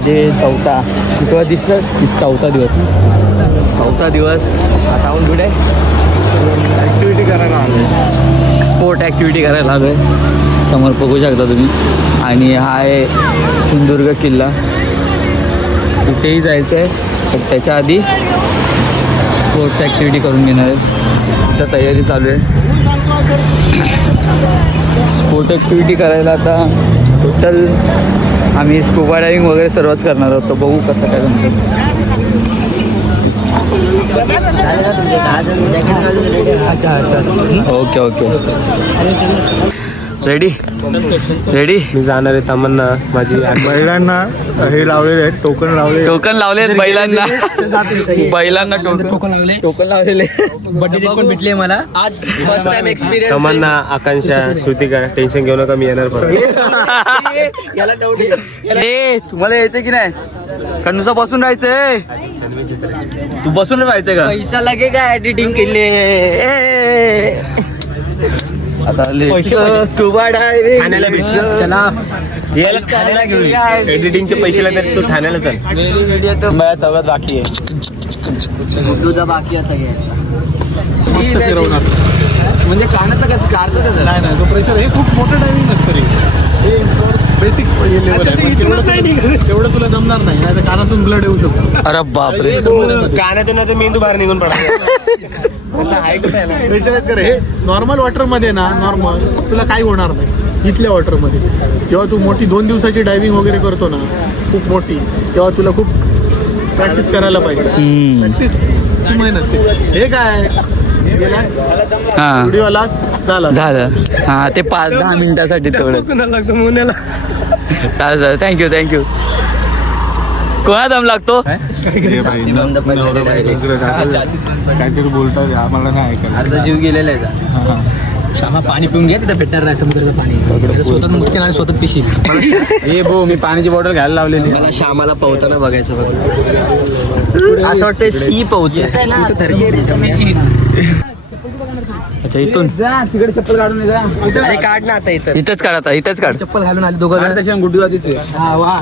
म्हणजे कितवा चौथा दिवस आता आपण कुठे ॲक्टिव्हिटी करायला आलो. स्पोर्ट ॲक्टिव्हिटी करायला आलो आहे. समोर बघू शकता तुम्ही. आणि हा आहे सिंधुदुर्ग किल्ला. कुठेही जायचं आहे पण त्याच्या आधी स्पोर्ट्स ॲक्टिव्हिटी करून घेणार आहे. आता तयारी चालू आहे. स्पोर्ट ॲक्टिव्हिटी करायला आता टोटल आम्ही स्कुबा डायविंग वगैरे सर्वच करणार आहोत. बघू कसं काय जमतं. ओके ओके रेडी मी जाणार आहे तमन्ना माझी. बैलांना हे लावलेले आहेत, टोकन लावले आहेत बैलांना टोकन लावलेले. पण भेटले मला आज फर्स्ट टाइम एक्सपिरियन्स. तमन्ना, आकांक्षा, श्रुतिका टेन्शन घेऊ नका, मी येणार परत. तुम्हाला यायचं की नाही का नुसतं बसून राहायचंय? तू बसून राहायचंय का? पैसा लगे का एडिटिंग केली. आता स्कुबा डायव्हिंग ठाण्याला भेट. चला ठाण्याला घेऊन एडिटिंगचे पैसे लागतात, तू ठाण्याला चल. मला चौघात बाकी आहे. तुझा बाकी आता घ्यायचा. म्हणजे कानाचं कसं काढतं? नाही तो प्रेशर हे खूप मोठं टायमिंग नसतं रे. हे बेसिक लेवल आहे. तेवढं तुला जमणार नाही, तर कानातून ब्लड येऊ शकतो. अरे बापरे. कानातून नाही तर मेंदू बाहेर निघून पडा. प्रेशराईज कर. हे नॉर्मल वॉटरमध्ये ना, नॉर्मल तुला काही होणार नाही. इथल्या वॉटरमध्ये जेव्हा तू मोठी 2 दिवसाची डायव्हिंग वगैरे करतो ना, खूप मोठी, तेव्हा तुला खूप प्रॅक्टिस करायला पाहिजे. प्रॅक्टिस मेन असते. हे काय व्हिडिओ झालं. हा ते 5-10 मिनिटासाठी तेवढं लागतो. चालेल. थँक्यू. कोणा दम लागतो? काहीतरी बोलतात, आम्हाला नाही ऐकायला. अर्धा जीव गेलेला आहे. श्यामा पाणी पिऊन घ्या, तिथं भेटणार नाही समुद्राचं पाणी. स्वतः मुठ्ठीनं आणि स्वतः पिशील. हे भो, मी पाण्याची बॉटल घ्यायला लावलेली. मला श्यामाला पवताना बघायचं बघ. असं वाटतं सी पोहते. अच्छा इथून तिकडे चप्पल काढून जा. अरे काढ ना आता इथं. इथंच काढ. चप्पल घालून आले दोघं. गुड्डू जातीचे. हा वा.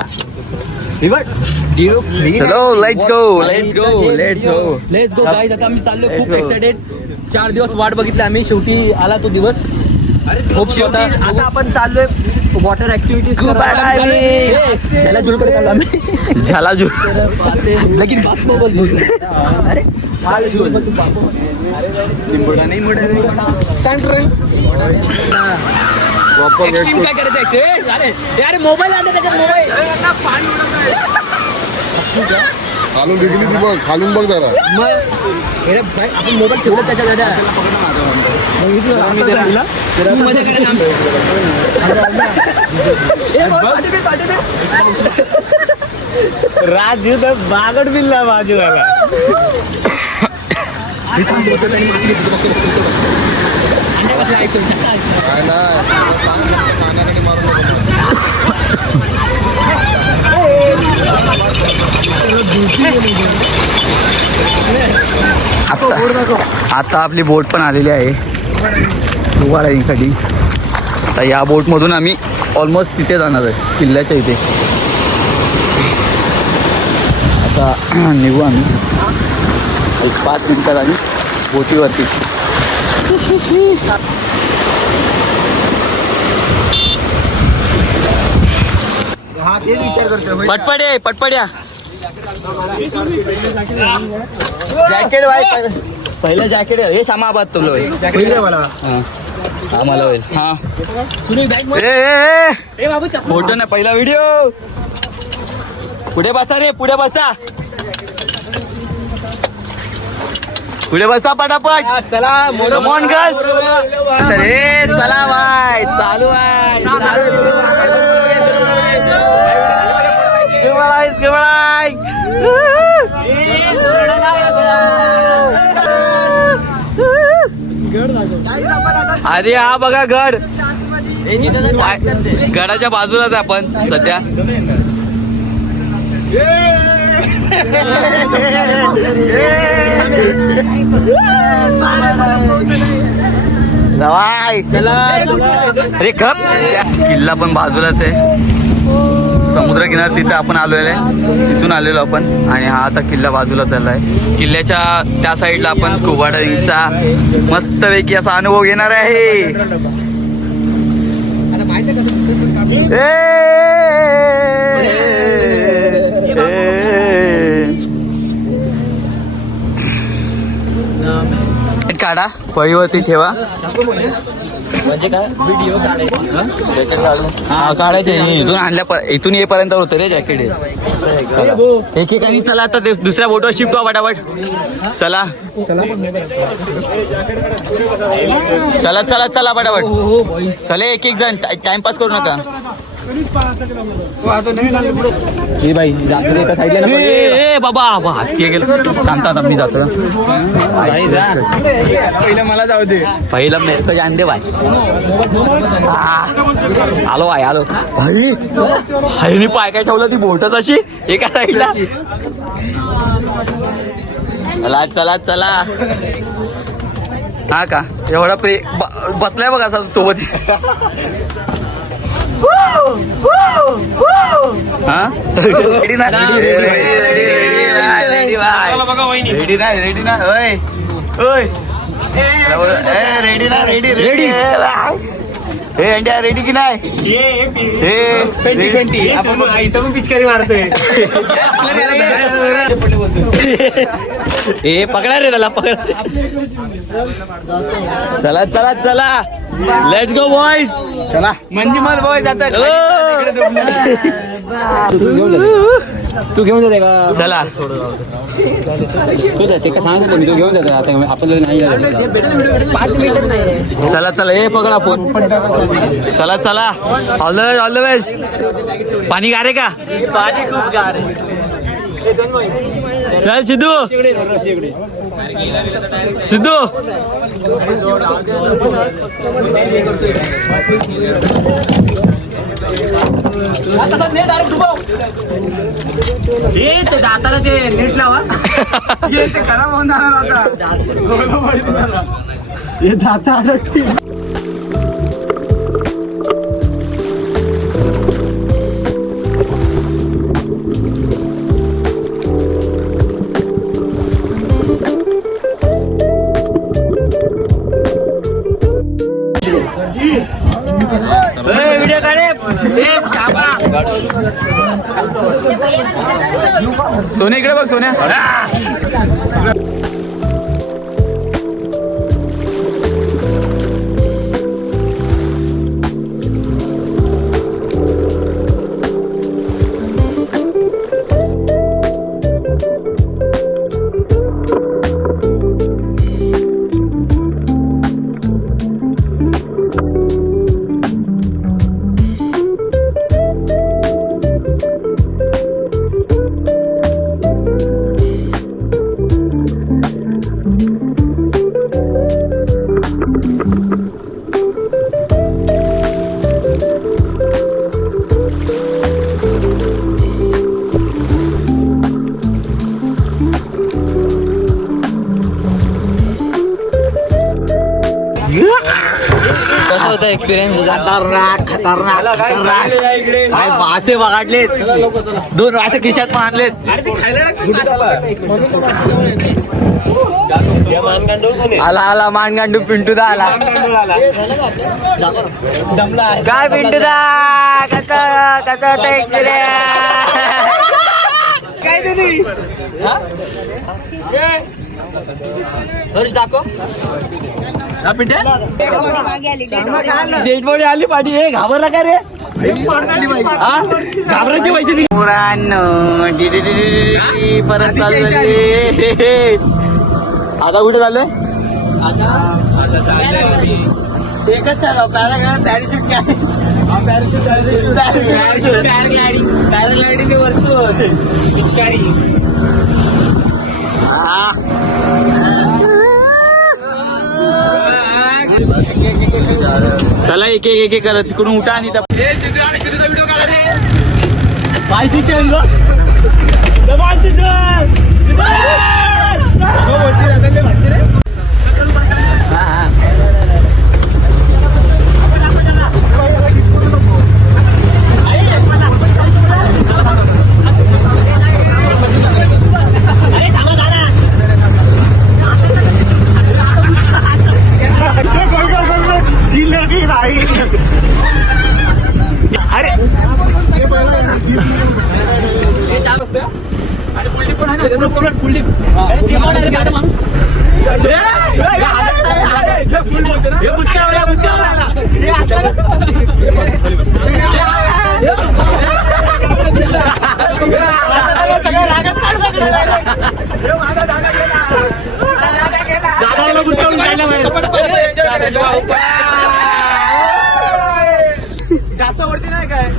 चलो लेट्स गो गाईज. आता आम्ही चाललो खूप एक्साइटेड. 4 दिवस वाट बघितली आम्ही, शेवटी आला तो दिवस. खूप स्वतः आता आपण चाललोय वॉटर ऍक्टिव्हिटीज झाला जुळकडे चाललो आम्ही. झाला जू लेकिन बाप बबल बोल. अरे नाही मोठा काय करायचं? अरे मोबाईल आणले त्याच्यात. मोबाईल खालून बघ जरा. मग आपण मोबाईल ठेवलं त्याच्या गाड्या. मजा करायला राजू तर बागड बिल्ला बाजू झाला. काय नाही कानाकडे मारून आता आपली बोट पण आलेली आहे स्कुबा डायव्हिंगसाठी. आता या बोटमधून आम्ही ऑलमोस्ट तिथे जाणार आहे, किल्ल्याच्या इथे. आता निघू आम्ही 5 मिनिटात आम्ही बोटीवरती. पटपड्या जॅकेट पहिलं जॅकेट हे सामाबाद तुला आम्हाला होईल. हा फोटो ना पहिला व्हिडिओ. पुढे बसा पटापट. चला मोन गर्ल्स. अरे चला बाय चालू आहे. अरे हा बघा गड. गडाच्या बाजूलाच आपण सध्या. अरे कप किल्ला पण बाजूलाच आहे. समुद्र किनार तिथं आपण आलेलो आहे, तिथून आलेलो आपण. आणि हा आता किल्ला बाजूला चालला आहे. किल्ल्याच्या त्या साईडला आपण स्कुबा डायव्हिंगचा मस्तपैकी असा अनुभव घेणार आहे. काढा, फळीवरती ठेवा. म्हणजे काय व्हिडिओ काढायचे इथून इथून येईपर्यंत होतं रे जॅकेट. एकेकानी चला आता ते दुसऱ्या बोटवर शिफ्ट व्हा पटापट. चला चला चला चला पटापट चले. एक एक जण टाइमपास करू नका. बाई जास्त एका साईडला ए बाबा हाती गेलं. थांबता मी जातो. पहिलं मला जाऊ दे. पहिला मेरे जान दे भाई. आलो भाई आलो भाई. हायनी पाय काय ठेवलं ती बोटच अशी एका साईडला. चला चला चला. हा का एवढा बसलाय बघा असं सोबत. हा रेडी ना रेडी ना रेडी ना ओय ओय रेडी ना रेडी रेडी. हे अंड्या रेडी की नाही. इथं पिचकारी मारतोय. ए पकडा रे त्याला पकडा. चला चला चला लेट्स गो बॉयज. चला म्हणजे मला बॉयज आता तू घेऊन जाते का. चला तू जाते का सांगतो मी. तू घेऊन जाते आता आपल्याला नाही 5 मिनिट नाही. चला चला हे पकडा फोन. चला चला ऑल द बेस्ट. पाणी गारे का. पाणी खूप गार आहे. चल सिद्धू सिद्धू. जाताना ते नेट लावा. ते खराब होणार आता. हे दाता अडकते. व्हिडिओ काढे. सोन्या इकडे बघ सोन्या. कसं होतं एक्सपिरियन्स. खतरनाक काय मासे वाढलेत. 2 मासे खिशात पण आणलेत. आला आला मानगांडू पिंटूदा आला. काय पिंटूदा कसं कसं होतं एक्सपिरियन्स. काय तुम्ही हर्ष दाखव. डेड बॉडी आली पाठी. हे घाबरला का रे. घाबरायचे पैसे दिले. परत चालू झाले. आता कुठे झालं. एकच झालं. पॅराशूट पॅराग्लायडिंग वरतून. चला एक एक एक करत तिकडून उठा आणि व्हिडिओ काढा रे. जास्त वरती नाही काय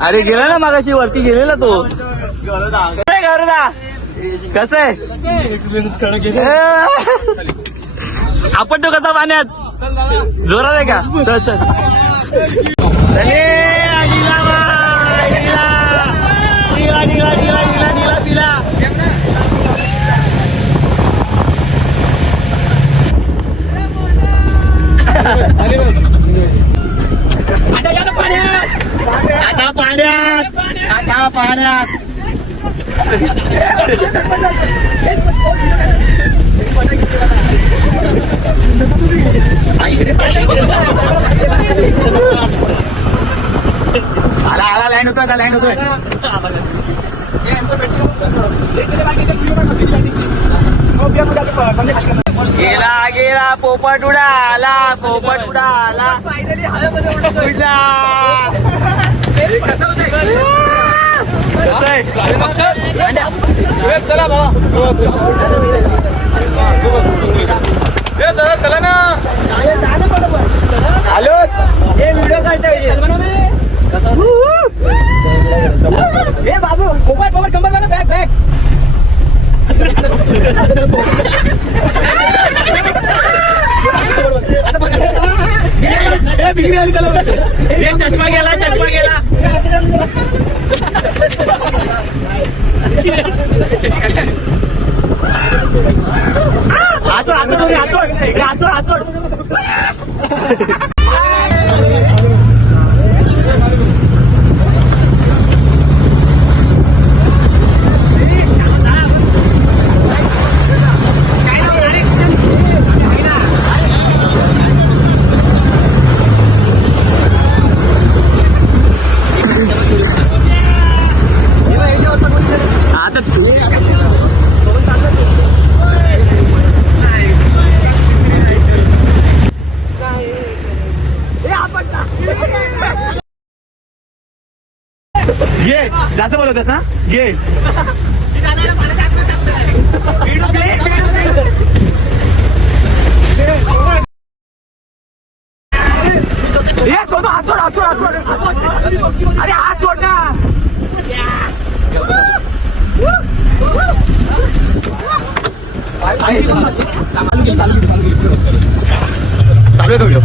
अरे गेला ना मागाशी वरती गेलेला तो कसं आहे आपण तो कसा पाण्यात जोरात आहे का चल चल आता पाण्यात आला लँड होतोय गेला पोपट उडाला चला ना हॅलो हे व्हिडिओ काढताय बाबू पोपट कंबर ना बॅग चष्मा गेला हातोड घे जास्त बोलवतात ना घे अरे हात सोड ना चालू व्हिडिओ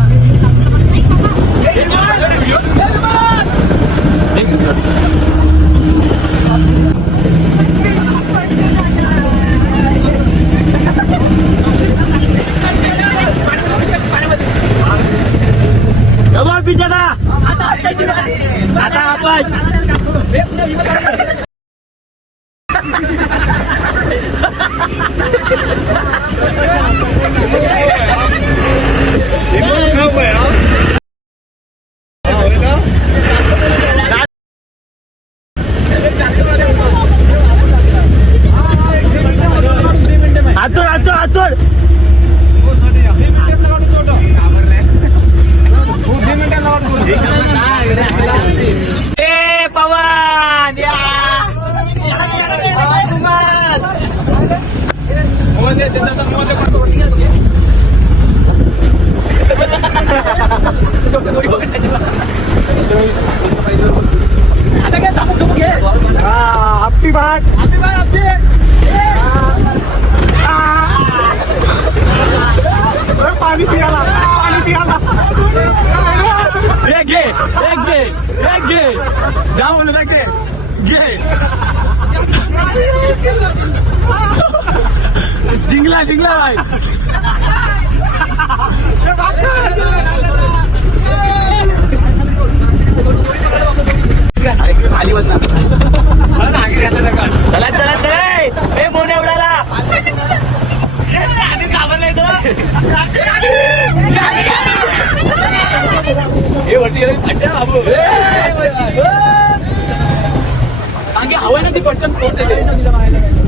आता आपण आचोड पवन आता काय थांबू घे हप्पी भाग पाणी पियाला घे जा बोलू घे जिंकला भाई खाली बस ना चला ए मोने उडाला आधी घाबरलाय तो हे वरती बाबू हवा ना ती पटकन पोहोचते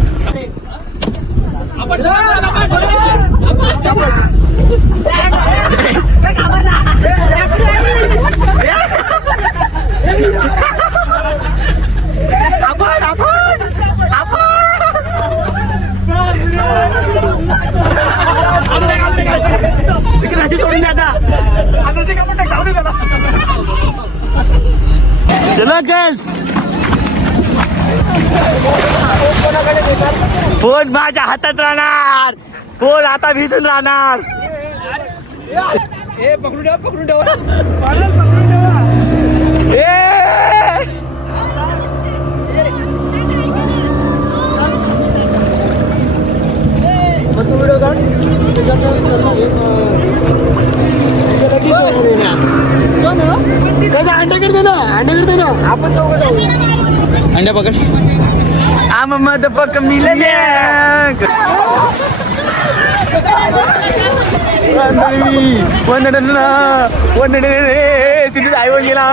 चला गर्ल्स, फोन माझ्या हातात राहणार, फोन आता भिजून राहणार. पकडून ठेवा, पकडून ठेवा. आपण चौघ जाऊ. अंड्या पकड. I'm a motherfucker millionaire. Sidhu आईवर गेला.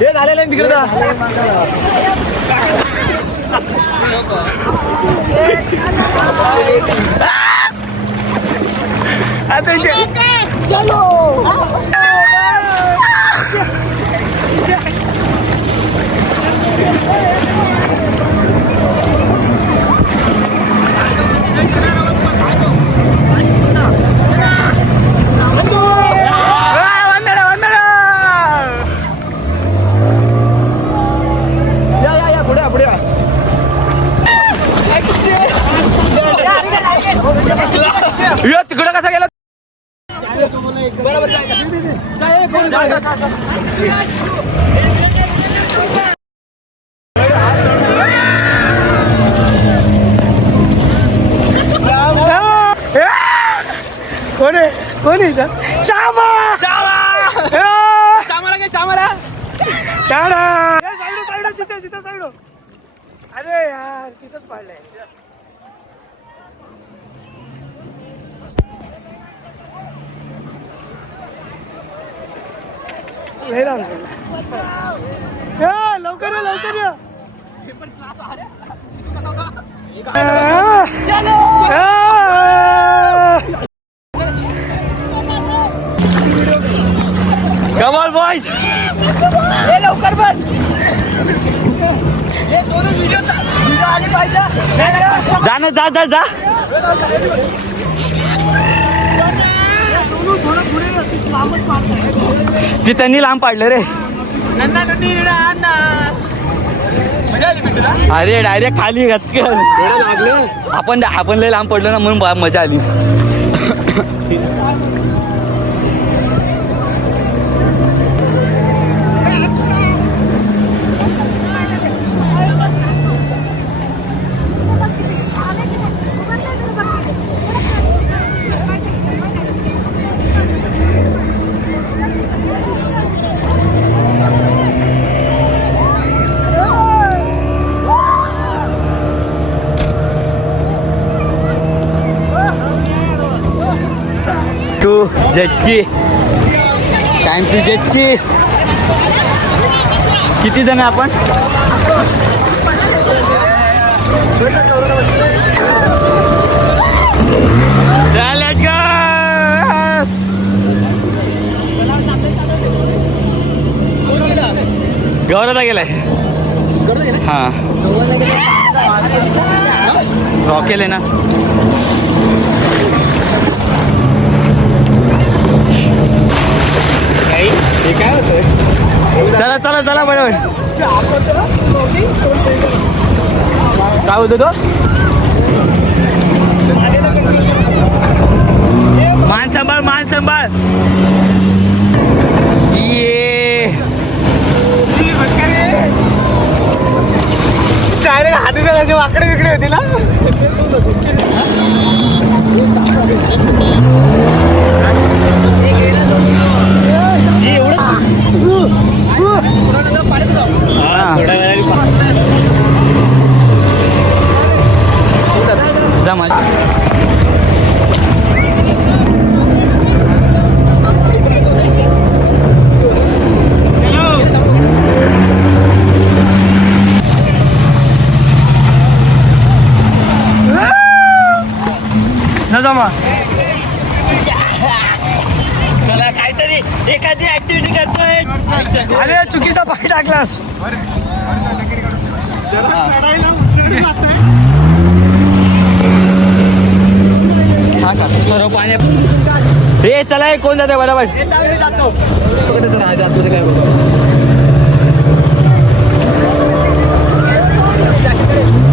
हे झालेलं आहे तिकडे. तिकडं कसा गेला? कोण आहे? कोण आहे इथं? श्यामा. श्यामाला काय, श्यामाला साईड. अरे यार तिथंच पाडलंय. लवकर या, लवकर या. कमाल बॉयज, लवकर बस. व्हिडिओ आली पाहिजे. जा ना, जा जा जा. ते त्यांनी लांब पाडलं रे. अरे डायरेक्ट खाली आपण लय लांब पडलो ना, म्हणून मजा आली. Two jet ski, time two jet ski. किती जण आहे आपण? चल लेट्स गो. गौरवला गेलाय. हा रॉकेल आहे ना. काय होतं? चला चला चला बरोबर. काय होतं तो? मान सांभाळ, मान सांभाळ. ये डायरेक्ट हातीला कसे वाकडे विकडे होती ना. जा माझ. जमा मला काहीतरी एखादी ऍक्टिव्हिटी करतोय. अरे चुकीचा पाय टाकलास. सर्व पाणी. हे चला हे कोण जाते बरोबर.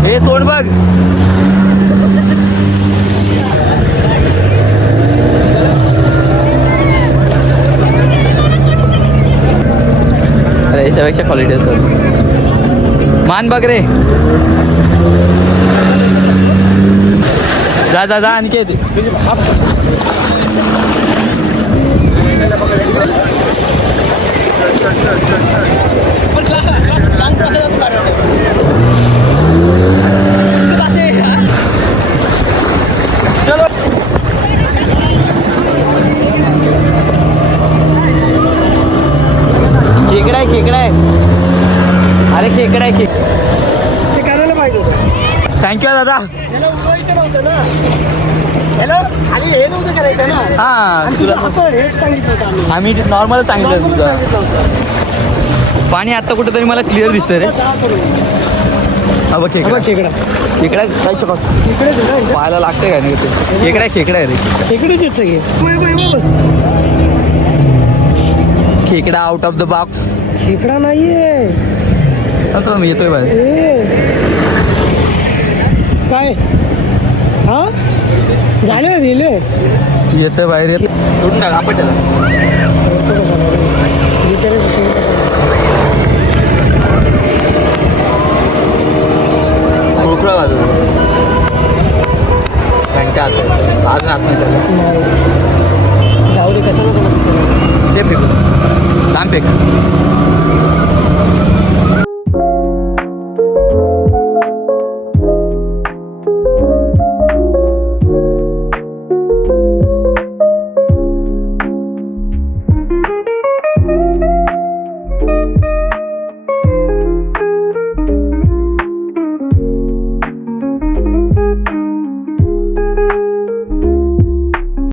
हे तोंड बघ. अरे याच्यापेक्षा क्वालिटी असेल. मान बघ रे. जा जा जा आणखी येते. खेकडा आहे खेकडा आहे. अरे खेकडा आहे ते करायला पाहिजे. थँक्यू दादा. त्याला उडवायचं नव्हतं ना. हॅलो आणि हे नव्हतं करायचं ना. हां तुला आपण हेच सांगितलं होतं आम्ही नॉर्मल सांगितलं तुझं. सांगितलं होतं. पाणी आता कुठं तरी मला क्लिअर दिसतंय रे. हा बघ खेकडा खेकडा खेकडा काय चकत खेकडेच पाहायला लागतंय काय नाही ते. खेकडा खेकडा आहे रे. खेकडेच आहेत सगळे. खेकडा आउट ऑफ द बॉक्स. खेकडा नाहीये. आता मी येतोय बाहेर. काय हा झालं दिले. येतोय बाहेर येत. उठून टाक आपण त्याला. खुळखुळा वाजव. घंटा असेल अजून आतमध्ये त्याला. जाऊ दे कसं नको. ते फेकू लांब फेक.